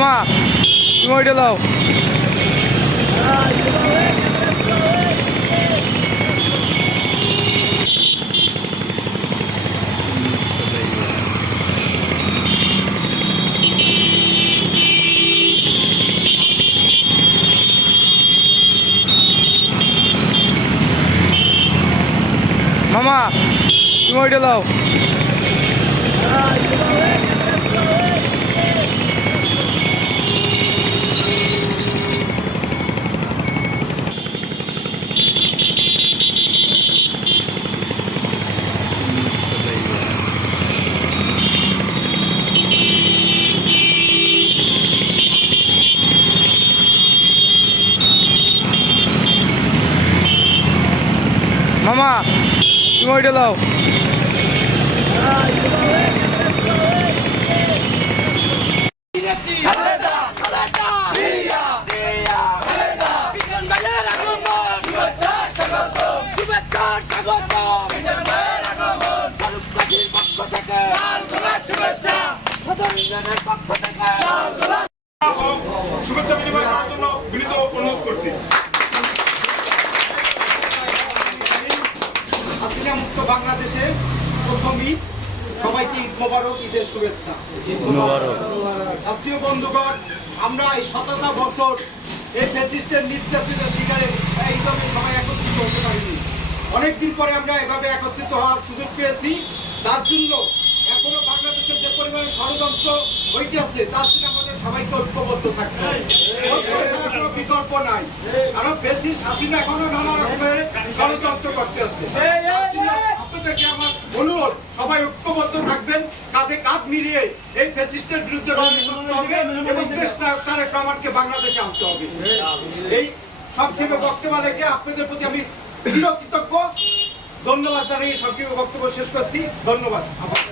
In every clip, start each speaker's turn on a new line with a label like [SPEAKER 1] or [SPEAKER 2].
[SPEAKER 1] মামা তুমি ওইটা দাও। মামা তুমি ওইটা দাও। মামা তুমি ওইটা দাও।
[SPEAKER 2] খালেদা খালেদা জিয়া জিয়া খালেদা বিজন ভাইয়ের আগমন শুভেচ্ছা স্বাগতম শুভেচ্ছা স্বাগতম বিজন ভাইয়ের আগমন ফারুক গাজীর পক্ষ থেকে লাল গোলাপ শুভেচ্ছা সাধারণ পক্ষ থেকে লাল গোলাপ
[SPEAKER 3] শুভেচ্ছা বিনিময় করার জন্য বিনীত অনুরোধ করছি
[SPEAKER 4] হাসিনা মুক্ত বাংলাদেশে প্রথম ঈদ। সবাইকে ঈদ মোবারক ঈদের শুভেচ্ছা। ছাত্রীয় বন্ধুগণ আমরা এই শতটা বছর এই ফ্যাসিস্টের নির্যাতিত শিকারে এইভাবে সবাই একত্রিত হতে পারিনি। অনেকদিন পরে আমরা এভাবে একত্রিত হওয়ার সুযোগ পেয়েছি। তার জন্য এখনও বাংলাদেশের যে পরিমাণে ষড়যন্ত্র হইতেছে তার জন্য আমাদের সবাইকে ঐক্যবদ্ধ থাকতে কোনো বিকল্প নাই। কারণ বেশি শাসিনা এখনও নানা রকমের ষড়যন্ত্র করতে আছে। আপনাদেরকে আমার অনুরোধ, সবাই ঐক্যবদ্ধ থাকবেন, কাঁধে কাঁধ মিলিয়ে এই ফ্যাসিস্টের বিরুদ্ধে লড়াই করতে হবে এবং দেশ তারেক রহমানকে বাংলাদেশে আনতে হবে। এই সংক্ষেপে বক্তব্য রেখে আপনাদের প্রতি আমি চির কৃতজ্ঞ। ধন্যবাদ জানিয়ে সংক্ষেপে বক্তব্য শেষ করছি। ধন্যবাদ। আবার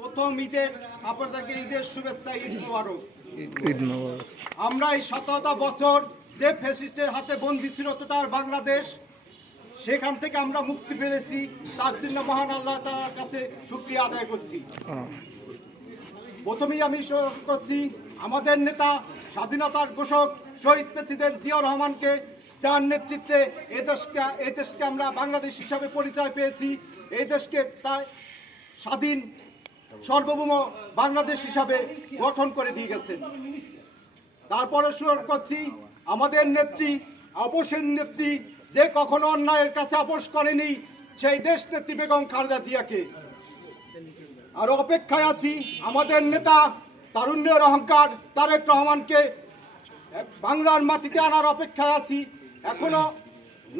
[SPEAKER 4] প্রথম ঈদের আপনাদেরকে ঈদের শুভেচ্ছা, ঈদ মোবারক। আমরা এই শতটা বছর যে ফ্যাসিস্টের হাতে বন্দি ছিল তার বাংলাদেশ, সেখান থেকে আমরা মুক্তি পেয়েছি তার জন্য মহান আল্লাহ তাআলার কাছে শুক্রিয়া আদায় করছি। প্রথমেই আমি করছি, আমাদের নেতা, স্বাধীনতার ঘোষক শহীদ প্রেসিডেন্ট জিয়াউর রহমানকে যার নেতৃত্বে এ দেশকে এই দেশকে আমরা বাংলাদেশ হিসাবে পরিচয় পেয়েছি এই দেশকে তার স্বাধীন সার্বভৌম বাংলাদেশ হিসাবে গঠন করে দিয়ে গেছেন। তারপরে স্মরণ করছি, আমাদের নেত্রী অবসের নেত্রী যে কখনো অন্যায়ের কাছে আপোষ করেনি, সেই দেশ নেত্রী বেগম খালেদা জিয়াকে। আর অপেক্ষায় আছি আমাদের নেতা তারুণ্যের অহংকার তারেক রহমানকে। বাংলার মাটিতে আনার অপেক্ষায় আছি। এখনও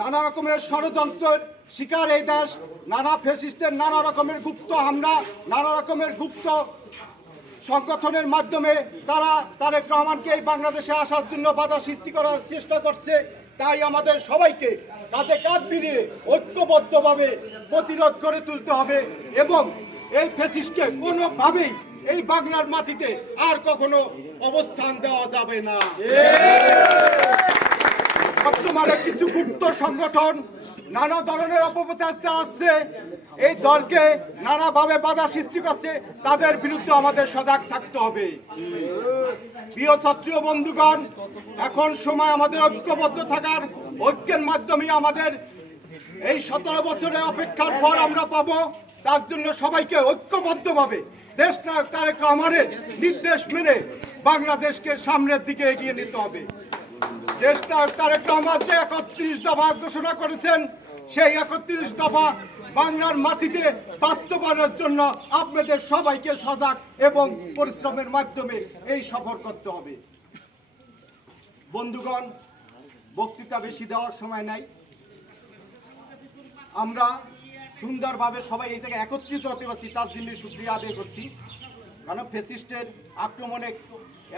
[SPEAKER 4] নানা রকমের ষড়যন্ত্রের শিকার এই দেশ, নানা ফেসিস্টের নানা রকমের গুপ্ত হামলা, নানা রকমের গুপ্ত সংগঠনের মাধ্যমে তারা তারেক রহমানকে এই বাংলাদেশে আসার জন্য বাধা সৃষ্টি করার চেষ্টা করছে। তাই আমাদের সবাইকে কাঁধে কাঁধ মিলিয়ে ঐক্যবদ্ধভাবে প্রতিরোধ করে তুলতে হবে এবং এই ফেসিসকে কোনোভাবেই এই বাংলার মাটিতে আর কখনো অবস্থান দেওয়া যাবে না। বর্তমানে কিছু গুপ্ত সংগঠন নানা ধরনের অপপ্রচার চালাচ্ছে। এই দলকে নানাভাবে বাধা সৃষ্টি করছে। তাদের বিরুদ্ধে আমাদের সজাগ থাকতে হবে। প্রিয় ছাত্রীয় বন্ধুগণ, এখন সময় আমাদের ঐক্যবদ্ধ থাকার ঐক্যের মাধ্যমে আমাদের এই সতেরো বছরের অপেক্ষার ফল আমরা পাবো। তার জন্য সবাইকে ঐক্যবদ্ধভাবে দেশ নায়ক তারেক রহমানের নির্দেশ মেনে বাংলাদেশকে সামনের দিকে এগিয়ে নিতে হবে। যে একত্রিশ দফা ঘোষণা করেছেন। সেই একত্রিশ দফা বাংলার মাটিতে বাস্তবায়নের জন্য আপনাদের সবাইকে সজাগ এবং পরিশ্রমের মাধ্যমে এই সফর করতে হবে। বন্ধুগণ, বক্তৃতা বেশি দেওয়ার সময় নাই। আমরা সুন্দরভাবে সবাই এই জায়গায় একত্রিত হতে পারছি, তার জন্য সুক্রিয়া আদায় করছি। কারণ ফেসিস্টের আক্রমণে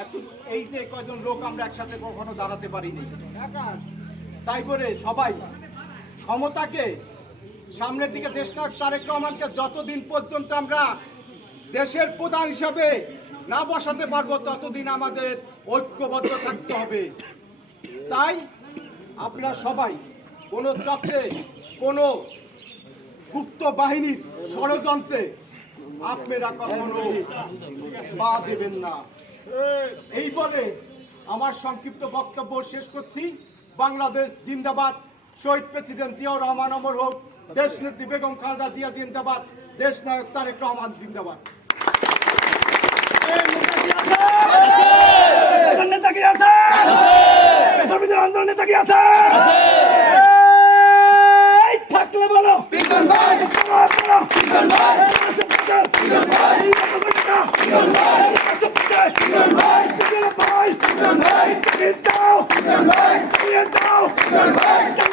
[SPEAKER 4] এত এই যে কয়জন লোক আমরা একসাথে কখনো দাঁড়াতে পারিনি। তাই করে সবাই ক্ষমতাকে সামনের দিকে দেশ নায়ক তারেক রহমানকে যতদিন পর্যন্ত আমরা দেশের প্রধান হিসাবে না বসাতে পারব, ততদিন আমাদের ঐক্যবদ্ধ থাকতে হবে। তাই আপনারা সবাই কোনো চক্রে, কোনো গুপ্ত বাহিনীর ষড়যন্ত্রে আপনারা কখনো পা দেবেন না। এই বলে আমার সংক্ষিপ্ত বক্তব্য শেষ করছি। বাংলাদেশ জিন্দাবাদ। শহীদ প্রেসিডেন্ট জিয়াউর রহমান অমর হোক দেশ নেত্রী বেগম খালেদা জিয়া জিন্দাবাদ দেশ নায়ক তারেক রহমান জিন্দাবাদ।
[SPEAKER 2] নেতা কি আছে? আন্দোলন নেতা কি আছে এই থাকলে বলো পিকন ভাই বলো পিকন ভাই পিকন ভাই পিকন ভাই পিকন ভাই পিকন ভাই পিকন ভাই পিকন দাও পিকন ভাই পিকন দাও পিকন ভাই পিকন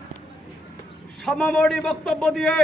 [SPEAKER 2] সমামরি বক্তব্য দিয়ে